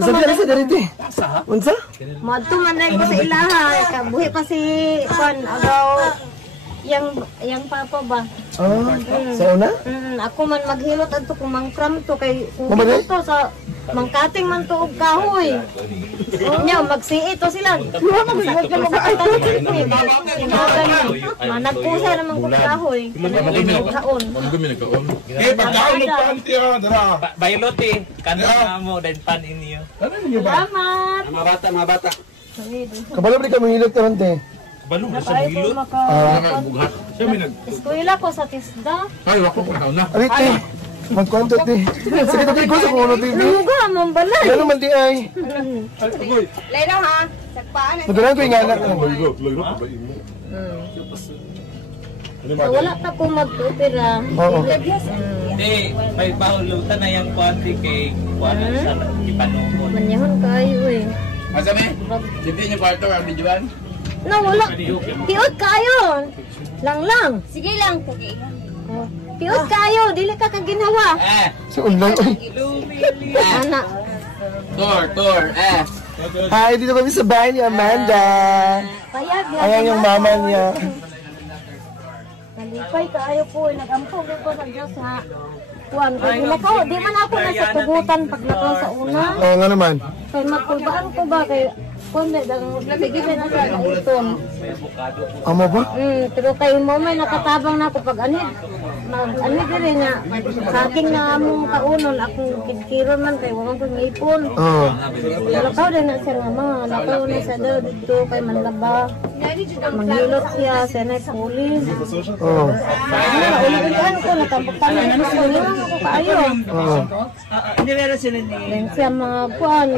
Unsa diri sa diri ti? Unsa? Madto man dai ko sa ilaha, kabuhi pa si Juan agaw yang papa ba? Sa una? Ako man maghilot adto kung mangkram to kay to sa mangkating man to og kahoy. Nya magsiit to sila. Wa man sa managpusa naman ko kahoy. Kaon. Eh pagkaon mo panty dara. Baylote kanang mo dan pan inyo. Ano niyo ba? Salamat. Mga bata. Kabalo ni kami hilot karon te. Balo sa hilot. Bughat. Siya may nag. Eskwela ko sa Tisda. Ay wako ko na. Ari te. Magkwento te. Sige to ko sa kuno TV. Lugo among balay. Ano man di ay. Leno ha. Sagpaan. Nagdalan ko yung anak ko. Loiro pa ba imo? Wala ta ko magtutira. Oo. Hindi, may bahulutan na yung kuwanti kay kuwanan sa ipanukon. Manyahon kayo eh. Asa me? Sige niyo kwarto ang videoan. No, wala. Piot kayo. Lang. Sige lang. Piot kayo. Dili ka kaginawa. Sa unlay oy. Anak. Tour. Hi, dito kami sa bahay ni Amanda. Payag. Ayan yung mama niya. Nalipay kayo po. Nag-ampog ko sa Diyos ha. Juan, kaya nakaw. Di man ako nasa tugutan pag nakaw sa una. Oo nga naman. Kaya matulbaan ko ba kay kundi dang nabigyan na sa iton. Amo ba? Pero kay mo may nakatabang na ako pag anid. Anid rin nga. Sa akin na among kaunon akong kidkiron man kay wala ko ngipon. Oo. Lakaw din na siya nga mga lakaw na siya daw dito kay Manlaba. Manghilot siya sa next huli. Oo. Ulitan ko natampagtanan na ko lang ako kaayo. Oo. Then siya mga buwan.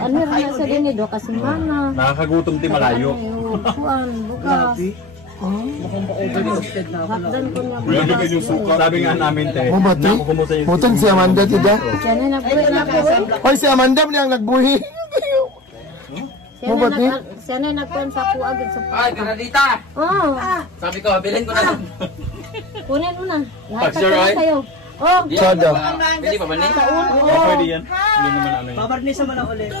Ano rin na sa din do kasi mana. Nakakagutom ti malayo. Buwan, bukas. Hakdan ko niya bukas. Sabi nga namin te. Oh, bati? Mutan si Amanda tida. Siya na nagbuhi na ko. Oy, si Amanda mo niyang nagbuhi. Siya na nagkuhan sa kuha agad sa Ay, Granadita. Oo. Sabi ko, bilhin ko na. Kunin mo na. Lahat Sure, ko na right? sa'yo. Oh, Sada. Pwede pa ba ni? Pwede yan. Hindi naman ano yun. Pabarnisa mo na ulit.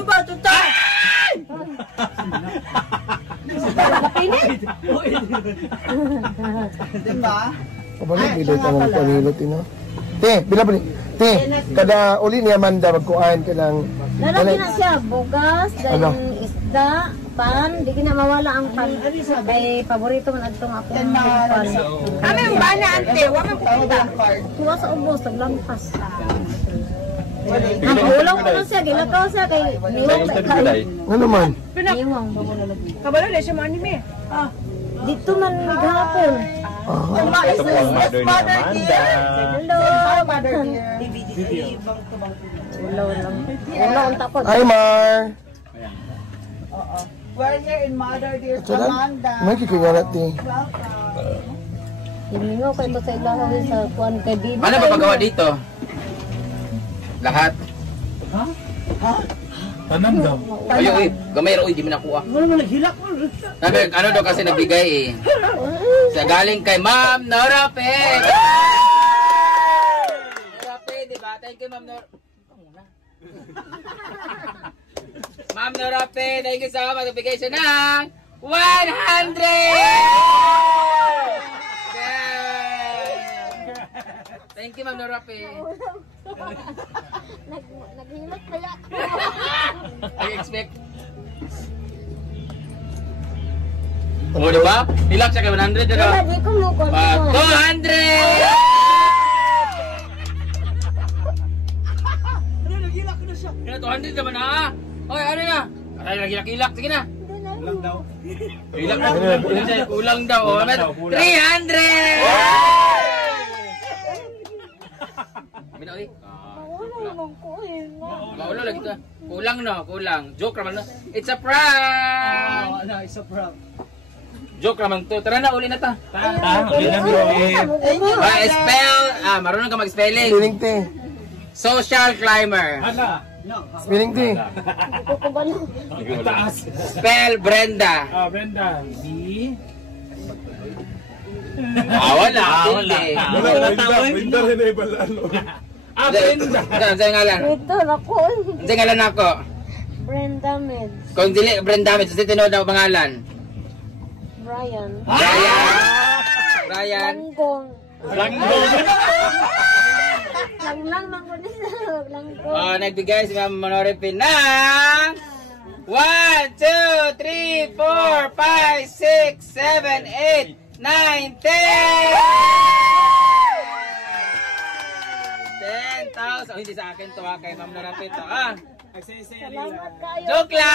Kabalik, bilit ang panilot ino. Te, bila pa ni. Te, kada uli ni Amanda magkuhan ka ng... Lalaki na siya. Bugas, Ano? dahil isda, pan. Di na mawala ang pan. Kay paborito man adtong ako ng pan. Kami ang bana, ante. Huwag ang pupunta. Tuwa sa ubos, naglampas. Nagulaw ko na siya. Gilakaw siya kay niwang kay Ano man? niwang. Kabalo na siya manime. Dito man maghapon. Mother dear. Hello. Mother dear. Ulaw lang. Ulaw ang tapos. Hi, Mar. We're here in Mother dear Tulan? Amanda. May kikayarat te. Hiningaw kayo ba sa ilahaw sa kuwan kay Bibi? Ano ba pagawa dito? Lahat. Tanam daw. Ayo, gamay ra, di mo nakuha. Sabi, ano daw kasi nagbigay eh. Sa galing kay Ma'am Norape. Norape, di ba? Thank you, Ma'am Norape. Ma'am Norape, thank you so much. Nagbigay siya ng 100! Thank you, Ma'am Norape. Naghimot kaya. I expect. Oh, di ba? Hilak siya kay 100 dito. Di ko mo ko. 200! Ano, nagilak na siya. Kaya 200 naman na. Hoy, ano na? Ay, nagilak-ilak. Sige na. Kulang daw. Ilak na. Kulang daw. 300! Mina ulit. Maulo lagi to. Kulang no, kulang. Joke naman no. It's a prank. Ano, isa prank. Joke naman to. Tara na, uli na ta. Uli na Spell. Marunong ka mag-spelling. Spelling te. Social climber. Spelling te. Taas. Spell Brenda. Brenda. B. Wala. Hindi. Winter na ibalalo. Sa ngalan. Ito, naku. Sa ngalan ako. Brenda Med. Kung dili Brenda, sa tinod na pangalan. Brian. Brian. Langgong. Langgong. Lang man ko din sa langgong. Oh, nagbigay si Ma'am Monoripin ng 1, 2, 3, 4, 5, 6, 7, 8, 9, 10! 10,000! Hindi sa akin to ha, kay Ma'am Monoripin to ha. Salamat kayo. Joke lang!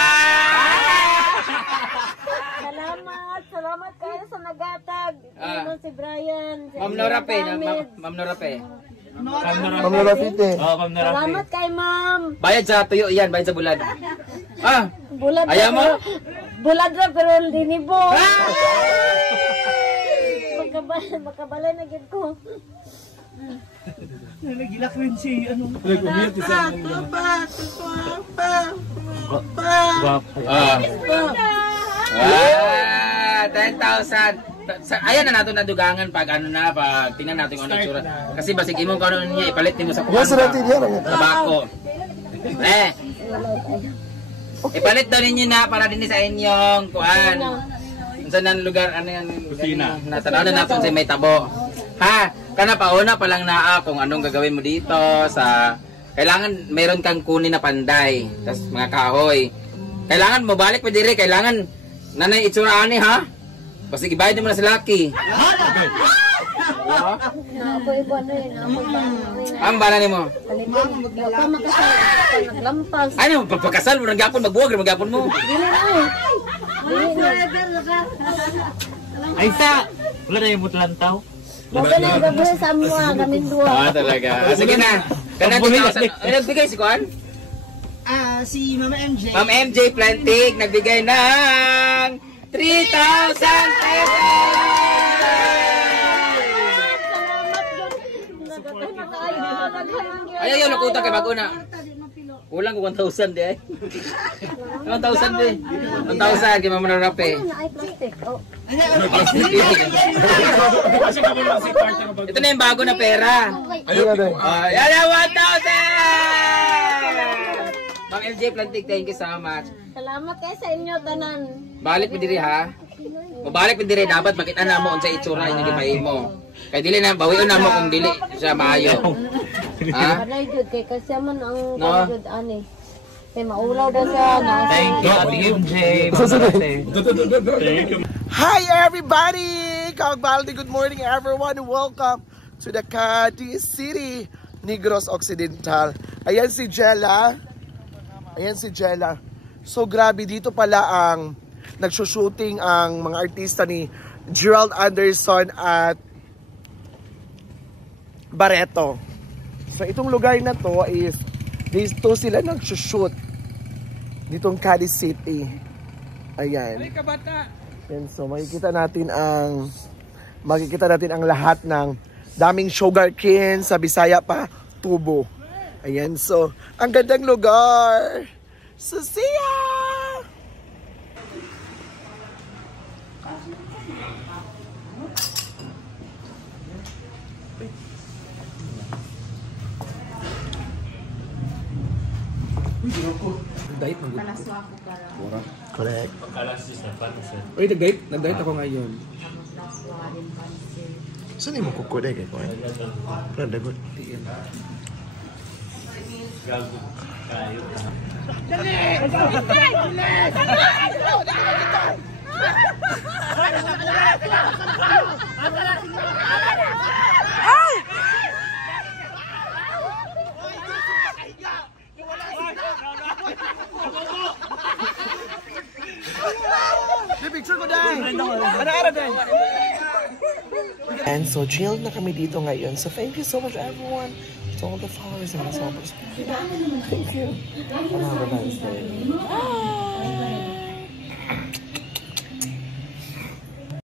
Salamat kayo sa nagatag. Ito si Brian. Si Ma'am Monoripin, David. Ma'am Monoripin. Ma'am Norapite. Oh, Ma'am Norape. Salamat kay ma'am. Bayad sa tuyo yan, bayad sa bulad. Ah, Bulad ayaw mo? Bulad na pero linibo. Makabalay na gid ko. Nagilak rin si ano. Ah, 10,000. Ayan na nato nadugangan pag ano na, pag tingnan natin kung ano itsura. Kasi basig imong kung ano niya, ipalit mo sa Yes, sir, natin yan. tabako. Ipalit daw ninyo na para din sa inyong kuan. Saan ang lugar, ano yan? Kusina. Natanaw na natin sa may tabo. Ha, kana pauna pa lang naa kung anong gagawin mo dito sa... Kailangan mayroon kang kunin na panday, tas mga kahoy. Kailangan mabalik pa dire, kailangan nanay itsura ani ha? Basta ibayad mo na sa laki. Ako iba na yun. Ang bala ni mo? Baka makasal. Naglampas. Ano, pagpagkasal mo, nagapon, magbuwag, magapon mo. Dili na eh. Dili na. Ay sa! Wala na yung mutlantaw. Baka na gagawin sa mga kaming dua. Talaga. Sige na. Kanan 2,000. Ay, nagbigay si Kuan? Si Mama MJ. Ma'am MJ Plantig, nagbigay ng 3,000 pesos! Ay, ayaw, nakuta kay bago na. Kulang ko 1,000 di ay. 1,000 di. 1,000 kay Ma'am Norape. Ay, plastic. Oh. Ito na yung bago na pera. Ayun na din. Yan, 1,000! Ma'am MJ Plantig, thank you so much. Salamat kayo sa inyo, tanan. Balik mo diri ha. Mabalik mo diri, dapat makita na mo unsa itsura niya gipay mo. Kay dili na bawion na mo kung dili siya maayo. Ha? Kanay jud kay kasi man ang No. jud ani. Kay maulaw daw siya na. Thank you, Ate MJ. Hi everybody! Kagbaldi, good morning everyone. Welcome to the Cadiz City, Negros Occidental. Ayan si Jella. Ayan si Jella. So grabe, dito pala ang nagsushooting ang mga artista ni Gerald Anderson at Barreto. So itong lugar na to is dito sila nagsushoot ditong Cadiz City. Ayan. Yan, so makikita natin ang lahat ng daming sugarcane sa Bisaya pa, tubo. Ayan, so ang gandang lugar. Susia! Diet mo. Correct. Uy, nag-diet ako ngayon. Saan mo kukude kay Kuya? Rada good. Picture ko dahil. Ano dahil? And so, chilled na kami dito ngayon. So, thank you so much, everyone. To all the followers and the supporters. Thank you. Have a nice day. Bye!